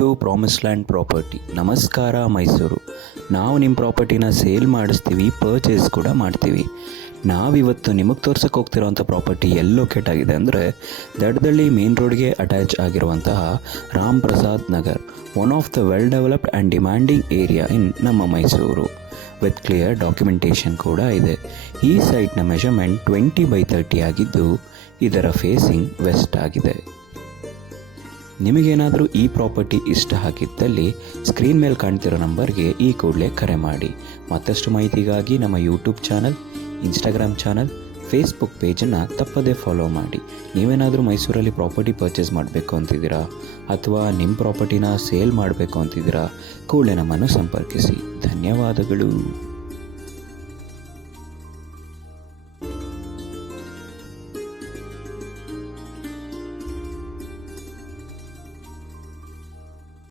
To promise land property. ನಮಸ್ಕಾರ ಮೈಸೂರು. ನಾವು ನಿಮ್ಮ ಪ್ರಾಪರ್ಟಿನ ಸೇಲ್ ಮಾಡಿಸ್ತೀವಿ, ಪರ್ಚೇಸ್ ಕೂಡ ಮಾಡ್ತೀವಿ. ನಾವಿವತ್ತು ನಿಮಗೆ ತೋರ್ಸಕ್ಕೆ ಹೋಗ್ತಿರೋಂಥ ಪ್ರಾಪರ್ಟಿ ಎಲ್ಲಿ ಲೊಕೇಟ್ ಆಗಿದೆ ಅಂದರೆ ದಡದಳ್ಳಿ ಮೇನ್ ರೋಡ್ಗೆ ಅಟ್ಯಾಚ್ ಆಗಿರುವಂತಹ Ram Prasad Nagar, one of the well developed and demanding area ಇನ್ ನಮ್ಮ ಮೈಸೂರು. ವಿತ್ ಕ್ಲಿಯರ್ ಡಾಕ್ಯುಮೆಂಟೇಷನ್ ಕೂಡ ಇದೆ. ಈ ಸೈಟ್ನ ಮೆಷರ್ಮೆಂಟ್ 20/30 ಆಗಿದ್ದು ಇದರ ಫೇಸಿಂಗ್ ವೆಸ್ಟ್ ಆಗಿದೆ. ನಿಮಗೇನಾದರೂ ಈ ಪ್ರಾಪರ್ಟಿ ಇಷ್ಟ ಆಗಿದ್ದಲ್ಲಿ ಸ್ಕ್ರೀನ್ ಮೇಲೆ ಕಾಣ್ತಿರೋ ನಂಬರ್ಗೆ ಈ ಕೂಡಲೇ ಕರೆ ಮಾಡಿ. ಮತ್ತಷ್ಟು ಮಾಹಿತಿಗಾಗಿ ನಮ್ಮ YouTube channel, Instagram channel, Facebook ಪೇಜನ್ನು ತಪ್ಪದೇ ಫಾಲೋ ಮಾಡಿ. ನೀವೇನಾದರೂ ಮೈಸೂರಲ್ಲಿ ಪ್ರಾಪರ್ಟಿ ಪರ್ಚೇಸ್ ಮಾಡಬೇಕು ಅಂತಿದ್ದೀರಾ ಅಥವಾ ನಿಮ್ಮ ಪ್ರಾಪರ್ಟಿನ ಸೇಲ್ ಮಾಡಬೇಕು ಅಂತಿದ್ದೀರಾ, ಕೂಡಲೇ ನಮ್ಮನ್ನು ಸಂಪರ್ಕಿಸಿ. ಧನ್ಯವಾದಗಳು.